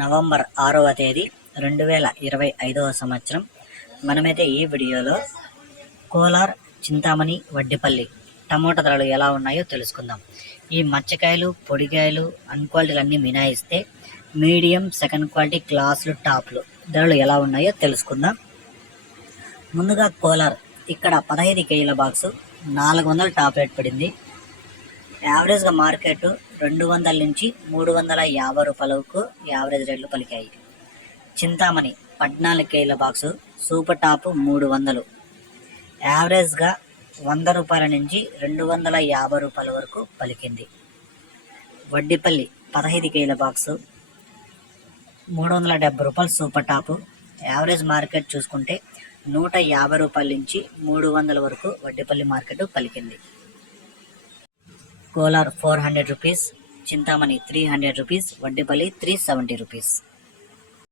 November 6వ తేదీ 2025వ సంవత్సరం. మనమైతే ఈ వీడియోలో కోలార్, చింతామణి, వడ్డిపల్లి టమోటా ధరలు ఎలా ఉన్నాయో తెలుసుకుందాం. ఈ మచ్చకాయలు, పొడికాయలు, అన్క్వాలిటీలు అన్నీ మినాయిస్తే మీడియం, సెకండ్ క్వాలిటీ, క్లాసులు, టాప్లు ధరలు ఎలా ఉన్నాయో తెలుసుకుందాం. ముందుగా కోలార్ ఇక్కడ 15 కేజీల బాక్సు 400 టాప్ రేట్ పడింది. యావరేజ్గా మార్కెట్ 200 నుంచి 350 రూపాయలకు యావరేజ్ రేట్లు పలికాయి. చింతామణి 14 కేజీల బాక్సు సూపర్ టాప్ 300, యావరేజ్గా 100 రూపాయల నుంచి 250 రూపాయల వరకు పలికింది. వడ్డిపల్లి 15 కేజీల బాక్సు 370 రూపాయలు సూపర్ టాప్, యావరేజ్ మార్కెట్ చూసుకుంటే 150 రూపాయల నుంచి 300 వరకు వడ్డిపల్లి మార్కెట్ పలికింది. Kolar 400 rupees, Chintamani 300 rupees, Vaddipalli 370 rupees.